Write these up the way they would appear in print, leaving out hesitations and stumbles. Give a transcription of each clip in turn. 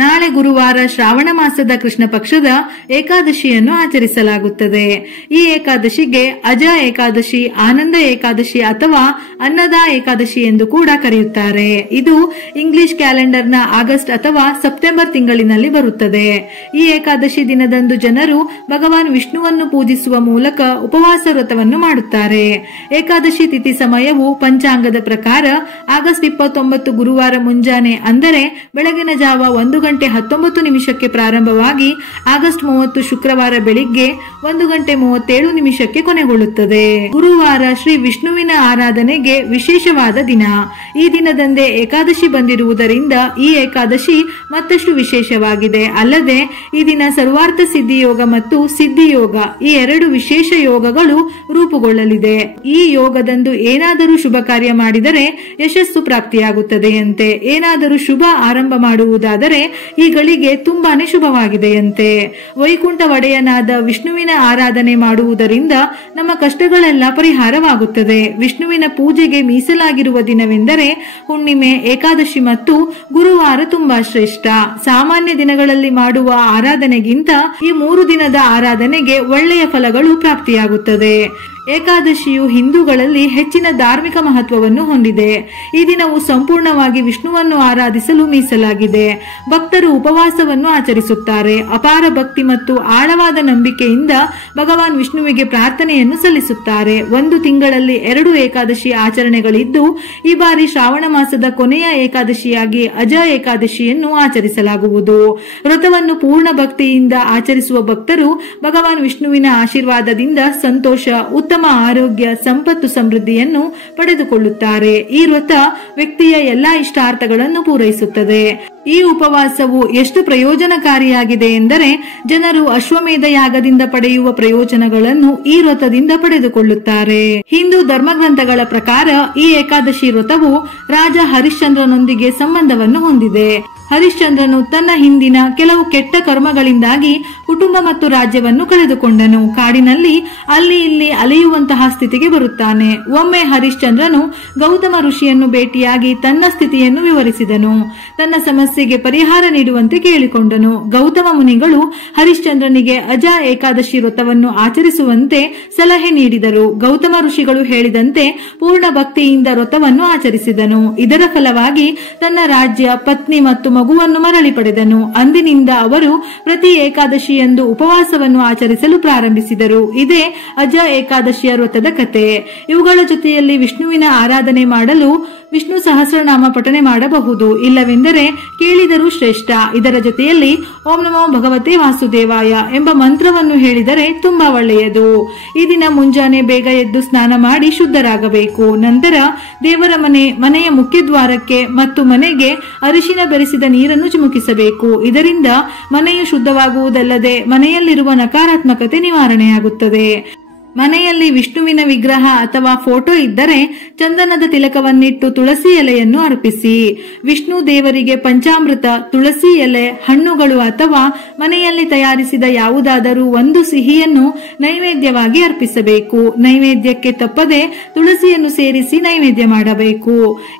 ನಾಳೆ ಗುರುವಾರ ಶ್ರಾವಣ ಮಾಸದ ಕೃಷ್ಣ ಪಕ್ಷದ ಏಕಾದಶಿಯನ್ನು ಆಚರಿಸಲಾಗುತ್ತದೆ. ಈ ಏಕಾದಶಿಗೆ ಅಜ ಏಕಾದಶಿ, ಆನಂದ ಏಕಾದಶಿ ಅಥವಾ ಅನ್ನದ ಏಕಾದಶಿ ಎಂದು ಕೂಡ ಕರೆಯುತ್ತಾರೆ. ಇದು ಇಂಗ್ಲಿಷ್ ಕ್ಯಾಲೆಂಡರ್ನ ಆಗಸ್ಟ್ ಅಥವಾ ಸೆಪ್ಟೆಂಬರ್ ತಿಂಗಳಿನಲ್ಲಿ ಬರುತ್ತದೆ. ಈ ಏಕಾದಶಿ ದಿನದಂದು ಜನರು ಭಗವಾನ್ ವಿಷ್ಣುವನ್ನು ಪೂಜಿಸುವ ಮೂಲಕ ಉಪವಾಸ ವ್ರತವನ್ನು ಮಾಡುತ್ತಾರೆ. ಏಕಾದಶಿ ತಿಥಿ ಸಮಯವು ಪಂಚಾಂಗದ ಪ್ರಕಾರ ಆಗಸ್ಟ್ 29 ಗುರುವಾರ ಮುಂಜಾನೆ ಅಂದರೆ ಬೆಳಗಿನ ಜಾವ 1:19 ಪ್ರಾರಂಭವಾಗಿ ಆಗಸ್ಟ್ 30 ಶುಕ್ರವಾರ ಬೆಳಿಗ್ಗೆ 1:37 ಕೊನೆಗೊಳ್ಳುತ್ತದೆ. ಗುರುವಾರ ಶ್ರೀ ವಿಷ್ಣುವಿನ ಆರಾಧನೆಗೆ ವಿಶೇಷವಾದ ದಿನ. ಈ ದಿನದಂದೇ ಏಕಾದಶಿ ಬಂದಿರುವುದರಿಂದ ಈ ಏಕಾದಶಿ ಮತ್ತಷ್ಟು ವಿಶೇಷವಾಗಿದೆ. ಅಲ್ಲದೆ ಈ ದಿನ ಸರ್ವಾರ್ಥ ಸಿದ್ಧಿ ಯೋಗ ಮತ್ತು ಸಿದ್ಧಿ ಯೋಗ ಈ ಎರಡು ವಿಶೇಷ ಯೋಗಗಳು ರೂಪುಗೊಳ್ಳಲಿದೆ. ಈ ಯೋಗದಂದು ಏನಾದರೂ ಶುಭ ಕಾರ್ಯ ಮಾಡಿದರೆ ಯಶಸ್ಸು ಪ್ರಾಪ್ತಿಯಾಗುತ್ತದೆಯಂತೆ. ಏನಾದರೂ ಶುಭ ಆರಂಭ ಮಾಡುವುದಾದರೆ ಈ ಗಳಿಗೆ ತುಂಬಾನೇ ಶುಭವಾಗಿದೆಯಂತೆ. ವೈಕುಂಠ ಒಡೆಯನಾದ ವಿಷ್ಣುವಿನ ಆರಾಧನೆ ಮಾಡುವುದರಿಂದ ನಮ್ಮ ಕಷ್ಟಗಳೆಲ್ಲ ಪರಿಹಾರವಾಗುತ್ತದೆ. ವಿಷ್ಣುವಿನ ಪೂಜೆಗೆ ಮೀಸಲಾಗಿರುವ ದಿನವೆಂದರೆ ಹುಣ್ಣಿಮೆ, ಏಕಾದಶಿ ಮತ್ತು ಗುರುವಾರ ತುಂಬಾ ಶ್ರೇಷ್ಠ. ಸಾಮಾನ್ಯ ದಿನಗಳಲ್ಲಿ ಮಾಡುವ ಆರಾಧನೆಗಿಂತ ಈ 3 ದಿನದ ಆರಾಧನೆಗೆ ಒಳ್ಳೆಯ ಫಲಗಳು ಪ್ರಾಪ್ತಿಯಾಗುತ್ತದೆ. ಏಕಾದಶಿಯು ಹಿಂದೂಗಳಲ್ಲಿ ಹೆಚ್ಚಿನ ಧಾರ್ಮಿಕ ಮಹತ್ವವನ್ನು ಹೊಂದಿದೆ. ಈ ದಿನವು ಸಂಪೂರ್ಣವಾಗಿ ವಿಷ್ಣುವನ್ನು ಆರಾಧಿಸಲು ಮೀಸಲಾಗಿದೆ. ಭಕ್ತರು ಉಪವಾಸವನ್ನು ಆಚರಿಸುತ್ತಾರೆ. ಅಪಾರ ಭಕ್ತಿ ಮತ್ತು ಆಳವಾದ ನಂಬಿಕೆಯಿಂದ ಭಗವಾನ್ ವಿಷ್ಣುವಿಗೆ ಪ್ರಾರ್ಥನೆಯನ್ನು ಸಲ್ಲಿಸುತ್ತಾರೆ. 1 ತಿಂಗಳಲ್ಲಿ 2 ಏಕಾದಶಿ ಆಚರಣೆಗಳಿದ್ದು ಈ ಬಾರಿ ಶ್ರಾವಣ ಮಾಸದ ಕೊನೆಯ ಏಕಾದಶಿಯಾಗಿ ಅಜ ಏಕಾದಶಿಯನ್ನು ಆಚರಿಸಲಾಗುವುದು. ವ್ರತವನ್ನು ಪೂರ್ಣ ಭಕ್ತಿಯಿಂದ ಆಚರಿಸುವ ಭಕ್ತರು ಭಗವಾನ್ ವಿಷ್ಣುವಿನ ಆಶೀರ್ವಾದದಿಂದ ಸಂತೋಷ, ಉತ್ತಮ ಆರೋಗ್ಯ, ಸಂಪತ್ತು, ಸಮೃದ್ಧಿಯನ್ನು ಪಡೆದುಕೊಳ್ಳುತ್ತಾರೆ. ಈ ವ್ರತ ವ್ಯಕ್ತಿಯ ಎಲ್ಲಾ ಇಷ್ಟಾರ್ಥಗಳನ್ನು ಪೂರೈಸುತ್ತದೆ. ಈ ಉಪವಾಸವು ಎಷ್ಟು ಪ್ರಯೋಜನಕಾರಿಯಾಗಿದೆ ಎಂದರೆ ಜನರು ಅಶ್ವಮೇಧ ಯಾಗದಿಂದ ಪಡೆಯುವ ಪ್ರಯೋಜನಗಳನ್ನು ಈ ವ್ರತದಿಂದ ಪಡೆದುಕೊಳ್ಳುತ್ತಾರೆ. ಹಿಂದೂ ಧರ್ಮಗ್ರಂಥಗಳ ಪ್ರಕಾರ ಈ ಏಕಾದಶಿ ವ್ರತವು ರಾಜ ಹರಿಶ್ಚಂದ್ರನೊಂದಿಗೆ ಸಂಬಂಧವನ್ನು ಹೊಂದಿದೆ. ಹರಿಶ್ಚಂದ್ರನು ತನ್ನ ಹಿಂದಿನ ಕೆಲವು ಕೆಟ್ಟ ಕರ್ಮಗಳಿಂದಾಗಿ ಕುಟುಂಬ ಮತ್ತು ರಾಜ್ಯವನ್ನು ಕಳೆದುಕೊಂಡನು. ಕಾಡಿನಲ್ಲಿ ಅಲ್ಲಿ ಇಲ್ಲಿ ಅಲೆಯುವಂತಹ ಸ್ಥಿತಿಗೆ ಬರುತ್ತಾನೆ. ಒಮ್ಮೆ ಹರಿಶ್ಚಂದ್ರನು ಗೌತಮ ಋಷಿಯನ್ನು ಭೇಟಿಯಾಗಿ ತನ್ನ ಸ್ಥಿತಿಯನ್ನು ವಿವರಿಸಿದನು. ತನ್ನ ಸಮಸ್ಯೆಗೆ ಪರಿಹಾರ ನೀಡುವಂತೆ ಕೇಳಿಕೊಂಡನು. ಗೌತಮ ಮುನಿಗಳು ಹರಿಶ್ಚಂದ್ರನಿಗೆ ಅಜ ಏಕಾದಶಿ ವ್ರತವನ್ನು ಆಚರಿಸುವಂತೆ ಸಲಹೆ ನೀಡಿದರು. ಗೌತಮ ಋಷಿಗಳು ಹೇಳಿದಂತೆ ಪೂರ್ಣ ಭಕ್ತಿಯಿಂದ ವ್ರತವನ್ನು ಆಚರಿಸಿದನು. ಇದರ ಫಲವಾಗಿ ತನ್ನ ರಾಜ್ಯ, ಪತ್ನಿ ಮತ್ತು ಮಗುವನ್ನು ಮರಳಿ ಪಡೆದನು. ಅಂದಿನಿಂದ ಅವರು ಪ್ರತಿ ಏಕಾದಶಿಯಂದು ಉಪವಾಸವನ್ನು ಆಚರಿಸಲು ಪ್ರಾರಂಭಿಸಿದರು. ಇದೇ ಅಜ ಏಕಾದಶಿಯ ವ್ರತದ ಕಥೆ. ಇವುಗಳ ಜೊತೆಯಲ್ಲಿ ವಿಷ್ಣುವಿನ ಆರಾಧನೆ ಮಾಡಲು ವಿಷ್ಣು ಸಹಸ್ರನಾಮ ಪಠನೆ ಮಾಡಬಹುದು. ಇಲ್ಲವೆಂದರೆ ಕೇಳಿದರೂ ಶ್ರೇಷ್ಠ. ಇದರ ಜೊತೆಯಲ್ಲಿ ಓಂ ನಮೋ ಭಗವತೆ ವಾಸುದೇವಾಯ ಎಂಬ ಮಂತ್ರವನ್ನು ಹೇಳಿದರೆ ತುಂಬಾ ಒಳ್ಳೆಯದು. ಈ ದಿನ ಮುಂಜಾನೆ ಬೇಗ ಎದ್ದು ಸ್ನಾನ ಮಾಡಿ ಶುದ್ಧರಾಗಬೇಕು. ನಂತರ ದೇವರ ಮನೆಯ ಮುಖ್ಯ ದ್ವಾರಕ್ಕೆ ಮತ್ತು ಮನೆಗೆ ಅರಿಶಿನ ಬೆರೆಸಿದ ನೀರನ್ನು ಚಿಮುಕಿಸಬೇಕು. ಇದರಿಂದ ಮನೆಯು ಶುದ್ಧವಾಗುವುದಲ್ಲದೆ ಮನೆಯಲ್ಲಿರುವ ನಕಾರಾತ್ಮಕತೆ ನಿವಾರಣೆಯಾಗುತ್ತದೆ. ಮನೆಯಲ್ಲಿ ವಿಷ್ಣುವಿನ ವಿಗ್ರಹ ಅಥವಾ ಫೋಟೋ ಇದ್ದರೆ ಚಂದನದ ತಿಲಕವನ್ನಿಟ್ಟು ತುಳಸಿ ಎಲೆಯನ್ನು ಅರ್ಪಿಸಿ. ವಿಷ್ಣು ದೇವರಿಗೆ ಪಂಚಾಮೃತ, ತುಳಸಿ ಎಲೆ, ಹಣ್ಣುಗಳು ಅಥವಾ ಮನೆಯಲ್ಲಿ ತಯಾರಿಸಿದ ಯಾವುದಾದರೂ ಒಂದು ಸಿಹಿಯನ್ನು ನೈವೇದ್ಯವಾಗಿ ಅರ್ಪಿಸಬೇಕು. ನೈವೇದ್ಯಕ್ಕೆ ತಪ್ಪದೆ ತುಳಸಿಯನ್ನು ಸೇರಿಸಿ ನೈವೇದ್ಯ ಮಾಡಬೇಕು.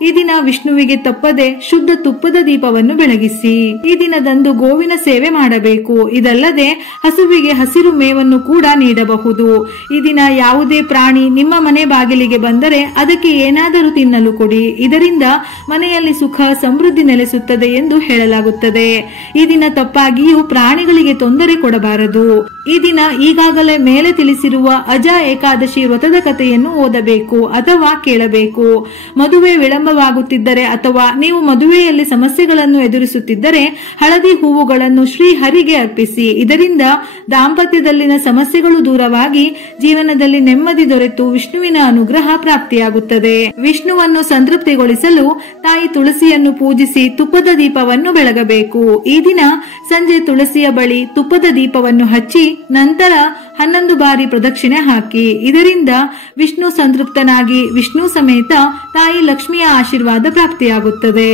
ಈ ದಿನ ವಿಷ್ಣುವಿಗೆ ತಪ್ಪದೆ ಶುದ್ಧ ತುಪ್ಪದ ದೀಪವನ್ನು ಬೆಳಗಿಸಿ. ಈ ದಿನದಂದು ಗೋವಿನ ಸೇವೆ ಮಾಡಬೇಕು. ಇದಲ್ಲದೆ ಹಸುವಿಗೆ ಹಸಿರು ಮೇವನ್ನು ಕೂಡ ನೀಡಬಹುದು. ಈ ದಿನ ಯಾವುದೇ ಪ್ರಾಣಿ ನಿಮ್ಮ ಮನೆ ಬಾಗಿಲಿಗೆ ಬಂದರೆ ಅದಕ್ಕೆ ಏನಾದರೂ ತಿನ್ನಲು ಕೊಡಿ. ಇದರಿಂದ ಮನೆಯಲ್ಲಿ ಸುಖ ಸಮೃದ್ಧಿ ನೆಲೆಸುತ್ತದೆ ಎಂದು ಹೇಳಲಾಗುತ್ತದೆ. ಈ ದಿನ ತಪ್ಪಾಗಿಯೂ ಪ್ರಾಣಿಗಳಿಗೆ ತೊಂದರೆ ಕೊಡಬಾರದು. ಈ ದಿನ ಈಗಾಗಲೇ ಮೇಲೆ ತಿಳಿಸಿರುವ ಅಜ ಏಕಾದಶಿ ವ್ರತದ ಕಥೆಯನ್ನು ಓದಬೇಕು ಅಥವಾ ಕೇಳಬೇಕು. ಮದುವೆ ವಿಳಂಬವಾಗುತ್ತಿದ್ದರೆ ಅಥವಾ ನೀವು ಮದುವೆಯಲ್ಲಿ ಸಮಸ್ಯೆಗಳನ್ನು ಎದುರಿಸುತ್ತಿದ್ದರೆ ಹಳದಿ ಹೂವುಗಳನ್ನು ಶ್ರೀಹರಿಗೆ ಅರ್ಪಿಸಿ. ಇದರಿಂದ ದಾಂಪತ್ಯದಲ್ಲಿನ ಸಮಸ್ಯೆಗಳು ದೂರವಾಗಿ ಜೀವನದಲ್ಲಿ ನೆಮ್ಮದಿ ದೊರೆತು ವಿಷ್ಣುವಿನ ಅನುಗ್ರಹ ಪ್ರಾಪ್ತಿಯಾಗುತ್ತದೆ. ವಿಷ್ಣುವನ್ನು ಸಂತೃಪ್ತಿಗೊಳಿಸಲು ತಾಯಿ ತುಳಸಿಯನ್ನು ಪೂಜಿಸಿ ತುಪ್ಪದ ದೀಪವನ್ನು ಬೆಳಗಬೇಕು. ಈ ದಿನ ಸಂಜೆ ತುಳಸಿಯ ಬಳಿ ತುಪ್ಪದ ದೀಪವನ್ನು ಹಚ್ಚಿ ನಂತರ 11 ಬಾರಿ ಪ್ರದಕ್ಷಿಣೆ ಹಾಕಿ. ಇದರಿಂದ ವಿಷ್ಣು ಸಂತೃಪ್ತನಾಗಿ ವಿಷ್ಣು ಸಮೇತ ತಾಯಿ ಲಕ್ಷ್ಮಿಯ ಆಶೀರ್ವಾದ ಪ್ರಾಪ್ತಿಯಾಗುತ್ತದೆ.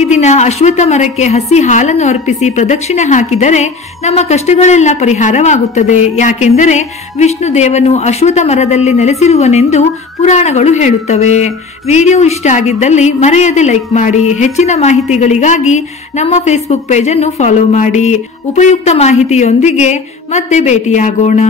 ಈ ದಿನ ಅಶ್ವತ್ಥ ಮರಕ್ಕೆ ಹಸಿ ಹಾಲನ್ನು ಅರ್ಪಿಸಿ ಪ್ರದಕ್ಷಿಣೆ ಹಾಕಿದರೆ ನಮ್ಮ ಕಷ್ಟಗಳೆಲ್ಲ ಪರಿಹಾರವಾಗುತ್ತದೆ. ಯಾಕೆಂದರೆ ವಿಷ್ಣು ದೇವನು ಅಶ್ವತ್ಥ ಮರದಲ್ಲಿ ನೆಲೆಸಿರುವನೆಂದು ಪುರಾಣಗಳು ಹೇಳುತ್ತವೆ. ವಿಡಿಯೋ ಇಷ್ಟ ಆಗಿದ್ದಲ್ಲಿ ಮರೆಯದೆ ಲೈಕ್ ಮಾಡಿ. ಹೆಚ್ಚಿನ ಮಾಹಿತಿಗಳಿಗಾಗಿ ನಮ್ಮ ಫೇಸ್ಬುಕ್ ಪೇಜ್ ಅನ್ನು ಫಾಲೋ ಮಾಡಿ. ಉಪಯುಕ್ತ ಮಾಹಿತಿಯೊಂದಿಗೆ ಮತ್ತೆ ಭೇಟಿಯಾಗೋಣ.